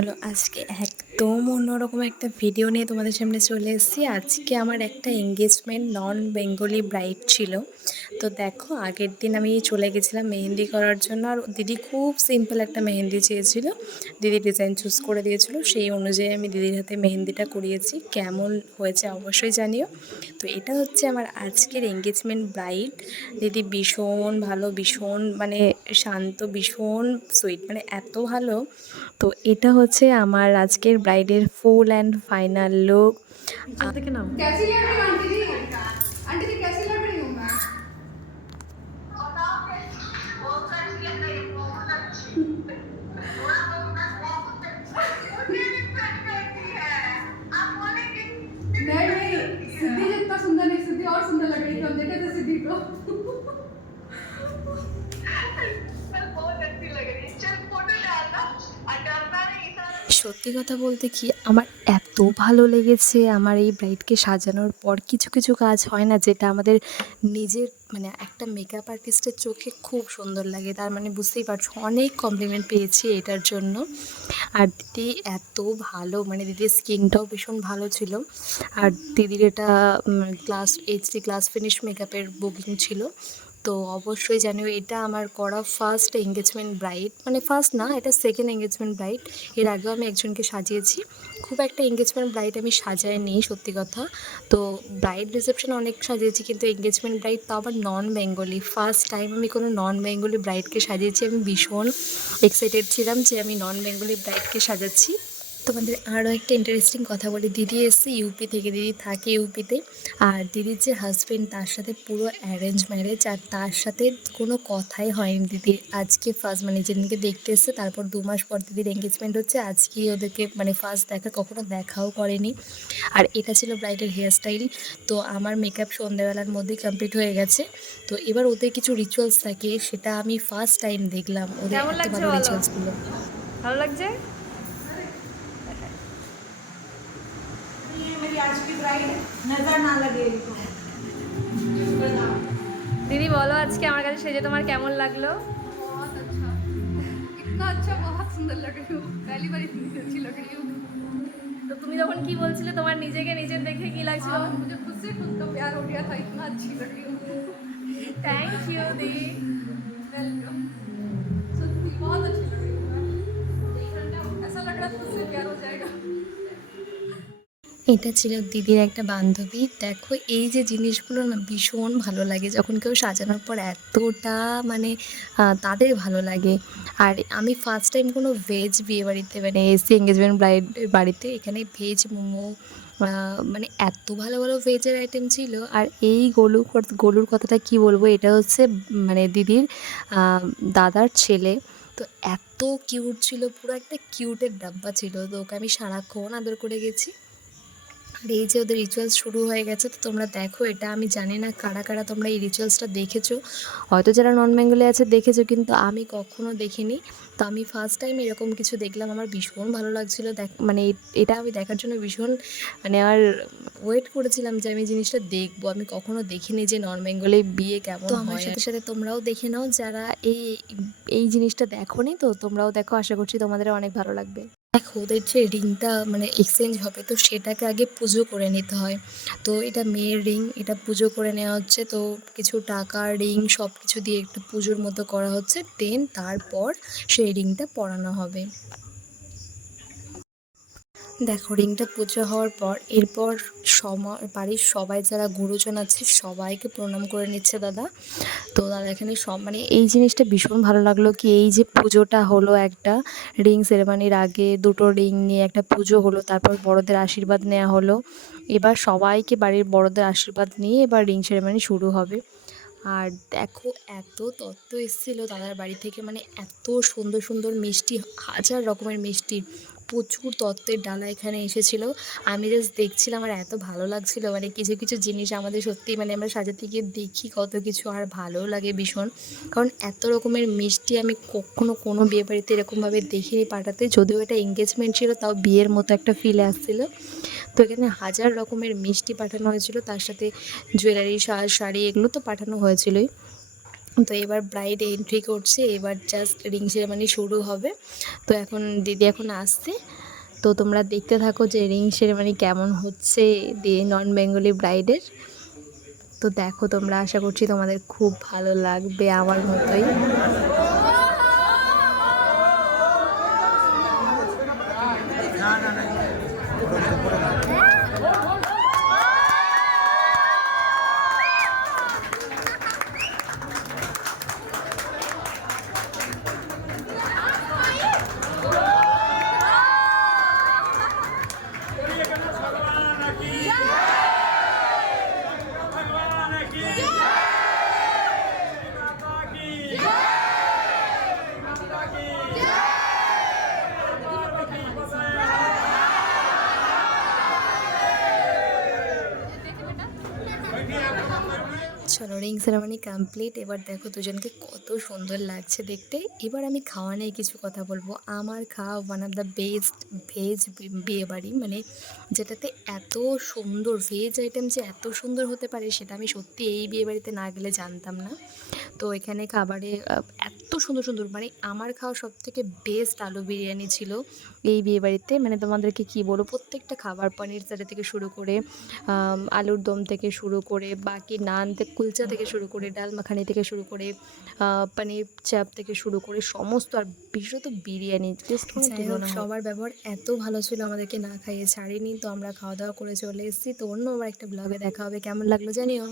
হলো আজকে একদম অন্যরকম একটা ভিডিও নিয়ে তোমাদের সামনে চলে এসেছি। আজকে আমার একটা এঙ্গেজমেন্ট নন বেঙ্গলি ব্রাইড ছিল। তো দেখো, আগের দিন আমি চলে গেছিলাম মেহেন্দি করার জন্য, আর দিদি খুব সিম্পল একটা মেহেন্দি চেয়েছিল। দিদি ডিজাইন চুজ করে দিয়েছিল, সেই অনুযায়ী আমি দিদির হাতে মেহেন্দিটা করিয়েছি। কেমন হয়েছে অবশ্যই জানিও। তো এটা হচ্ছে আমার আজকের এঙ্গেজমেন্ট ব্রাইড। দিদি ভীষণ ভালো, ভীষণ মানে শান্ত, ভীষণ সুইট, মানে এত ভালো। তো এটা হচ্ছে আমার আজকের ব্রাইডের ফুল অ্যান্ড ফাইনাল লুক। দেখে নাও। कैसी लग रही हूँ आंटी जी? आंटी जी कैसी लग रही हूँ मैं? नहीं, सिद्धि जितना सुंदर नहीं, सिद्धि और सुंदर लग रही थी। हम देखे थे सिद्धि को। बहुत अच्छी लग रही है। चल फोटो डालना और डरना नहीं। সত্যি কথা বলতে কি, আমার এত ভালো লেগেছে আমার এই ব্রাইডকে সাজানোর পর। কিছু কিছু কাজ হয় না যেটা আমাদের নিজের মানে একটা মেকআপ আর্টিস্টের চোখে খুব সুন্দর লাগে, তার মানে বুঝতেই পারছো অনেক কমপ্লিমেন্ট পেয়েছি এটার জন্য। আর দিদি এত ভালো, মানে দিদির স্কিনটাও ভীষণ ভালো ছিল। আর দিদির এটা ক্লাস ফিনিশ মেকআপের বুকিং ছিল। তো অবশ্যই জানিও, এটা আমার করা ফার্স্ট এঙ্গেজমেন্ট ব্রাইড, মানে ফার্স্ট না, এটা সেকেন্ড এঙ্গেজমেন্ট ব্রাইড। এর আগেও আমি একজনকে সাজিয়েছি। খুব একটা এঙ্গেজমেন্ট ব্রাইড আমি সাজাইনি সত্যি কথা। তো ব্রাইড রিসেপশন অনেক সাজিয়েছি, কিন্তু এঙ্গেজমেন্ট ব্রাইড তো আবার নন বেঙ্গলি, ফার্স্ট টাইম আমি কোনো নন বেঙ্গলি ব্রাইডকে সাজিয়েছি। আমি ভীষণ এক্সাইটেড ছিলাম যে আমি নন বেঙ্গলি ব্রাইডকে সাজাচ্ছি। তোমাদের আরও একটা ইন্টারেস্টিং কথা বলি, দিদি এসছে ইউপি থেকে, দিদি থাকে ইউপিতে। আর দিদির যে হাজব্যান্ড, তার সাথে পুরো অ্যারেঞ্জ ম্যারেজ, আর তার সাথে কোনো কথাই হয়নি দিদির। আজকে ফার্স্ট, মানে যেদিনকে দেখতে এসছে তারপর 2 মাস পর দিদির এঙ্গেজমেন্ট হচ্ছে। আজকেই ওদেরকে মানে ফার্স্ট দেখা, কখনো দেখাও করেনি। আর এটা ছিল ব্রাইডের হেয়ারস্টাইল। তো আমার মেকআপ সন্ধ্যাবেলার মধ্যেই কমপ্লিট হয়ে গেছে। তো এবার ওদের কিছু রিচুয়ালস থাকে, সেটা আমি ফার্স্ট টাইম দেখলাম, ওদের কেমন এত লাগছে ভালো বলো? রিচুয়ালসগুলো। ভালো লাগছে? मेरी आज की ब्राइड नजर ना लगे इनको। दीदी बोलो আজকে আমার কাছে সেজে তোমার কেমন লাগলো? बहुत अच्छा, इतना अच्छा, बहुत सुंदर लग रही हूँ। पहली बार इतनी अच्छी लग रही हूँ। তো তুমি যখন কি বলছিলে তোমার নিজেকে নিজের দেখে কি লাগছিল? हाँ, मुझे खुद से खुद का प्यार हो गया था, इतना अच्छी लग रही हूँ। থ্যাংক ইউ দি। वेलकम। सच्ची बहुत अच्छी लग रही हूँ मैं। ऐसा लग रहा है खुद से प्यार हो जाएगा। এটা ছিল দিদির একটা বান্ধবী। দেখো, এই যে জিনিসগুলো না ভীষণ ভালো লাগে, যখন কেউ সাজানোর পর এতটা মানে তাদের ভালো লাগে। আর আমি ফার্স্ট টাইম কোনো ভেজ বিয়েবাড়িতে মানে এসি এঙ্গেজমেন্ট ব্রাইড বাড়িতে, এখানে ভেজ মোমো, মানে এত ভালো ভালো ভেজের আইটেম ছিল। আর এই গোলুর কথাটা কি বলবো, এটা হচ্ছে মানে দিদির দাদার ছেলে। তো এত কিউট ছিল, পুরো একটা কিউটের ডাব্বা ছিল। তো ওকে আমি সারাক্ষণ আদর করে গেছি। আর এই যে ওদের রিচুয়ালস শুরু হয়ে গেছে, তো তোমরা দেখো। এটা আমি জানি না কারা কারা তোমরা এই রিচুয়ালসটা দেখেছো, হয়তো যারা নন বেঙ্গলি আছে দেখেছো, কিন্তু আমি কখনো দেখিনি। তো আমি ফার্স্ট টাইম এরকম কিছু দেখলাম, আমার ভীষণ ভালো লাগছিলো। মানে এটা আমি দেখার জন্য ভীষণ মানে আর ওয়েট করেছিলাম যে আমি জিনিসটা দেখবো। আমি কখনো দেখিনি যে নন বেঙ্গলি বিয়ে কেমন হয়। তো আমার সাথে সাথে তোমরাও দেখে নাও, যারা এই এই জিনিসটা দেখোনি, তো তোমরাও দেখো। আশা করছি তোমাদের অনেক ভালো লাগবে। দেখো, ওদের যে রিংটা মানে এক্সচেঞ্জ হবে, তো সেটাকে আগে পুজো করে নিতে হয়। তো এটা মেয়ের রিং, এটা পুজো করে নেওয়া হচ্ছে। তো কিছু টাকা, রিং সব কিছু দিয়ে একটু পুজোর মতো করা হচ্ছে, দেন তারপর সেই রিংটা পরানো হবে। দেখো, রিংটা পুজো হওয়ার পর এরপর বাড়ির সবাই যারা গুরুজন আছে সবাইকে প্রণাম করে নিচ্ছে দাদা। তো দাদা এখানে সব মানে এই জিনিসটা ভীষণ ভালো লাগলো কি, এই যে পুজোটা হলো, একটা রিং সেরেমানির আগে দুটো রিং নিয়ে একটা পুজো হলো, তারপর বড়দের আশীর্বাদ নেওয়া হলো। এবার সবাইকে বাড়ির বড়দের আশীর্বাদ নিয়ে এবার রিং সেরেমানি শুরু হবে। আর দেখো, এত তত্ত্ব এসেছিলো দাদার বাড়ি থেকে, মানে এত সুন্দর সুন্দর মিষ্টি, হাজার রকমের মিষ্টি, প্রচুর তত্ত্বের ডালা এখানে এসেছিলো। আমি জাস্ট দেখছিলাম আর এত ভালো লাগছিলো। মানে কিছু কিছু জিনিস আমাদের সত্যি, মানে আমরা সাজাতে গিয়ে দেখি কত কিছু, আর ভালোও লাগে ভীষণ। কারণ এত রকমের মিষ্টি আমি কখনো কোনো বিয়ে বাড়িতে এরকমভাবে দেখিনি পাঠাতে। যদিও এটা এঙ্গেজমেন্ট ছিল, তাও বিয়ের মতো একটা ফিল আসছিলো। তো এখানে হাজার রকমের মিষ্টি পাঠানো হয়েছিল, তার সাথে জুয়েলারি, শাড়ি, এগুলো তো পাঠানো হয়েছিলোই। তো এবার ব্রাইড এন্ট্রি করছে, এবার জাস্ট রিং সেরেমনি শুরু হবে। তো এখন দিদি এখন আসছে, তো তোমরা দেখতে থাকো যে রিং সেরেমনি কেমন হচ্ছে নন বেঙ্গলি ব্রাইডের। তো দেখো তোমরা, আশা করছি তোমাদের খুব ভালো লাগবে আমার মতোই। চলো রিং সেরেমনি কমপ্লিট। এবার দেখো দুজনকে কত সুন্দর লাগছে দেখতে। এবার আমি খাওয়া নিয়ে কিছু কথা বলবো। আমার খাওয়া one of the best veg বিয়েবাড়ি, মানে যেটাতে এত সুন্দর ভেজ আইটেম যে এত সুন্দর হতে পারে সেটা আমি সত্যি এই বিয়েবাড়িতে না গেলে জানতাম না। তো এখানে খাবারে এত সুন্দর সুন্দর, মানে আমার খাওয়া সবথেকে বেস্ট আলু বিরিয়ানি ছিল এই বিয়েবাড়িতে। মানে তোমাদেরকে কী বলবো, প্রত্যেকটা খাবার, পনির চাটা থেকে শুরু করে আলুর দম থেকে শুরু করে বাকি নান থেকে কুলচা থেকে শুরু করে ডাল মাখানি থেকে শুরু করে পনির চাপ থেকে শুরু করে সমস্ত, আর বিশেষত বিরিয়ানি টেস্ট কোনো তুলনা হয়। সবার ব্যবহার এত ভালো ছিল, আমাদেরকে না খাইয়ে ছাড়েনি। তো আমরা খাওয়া দাওয়া করে চলে এসেছি। তো অন্য আবার একটা ব্লগে দেখা হবে, কেমন লাগলো জানিও।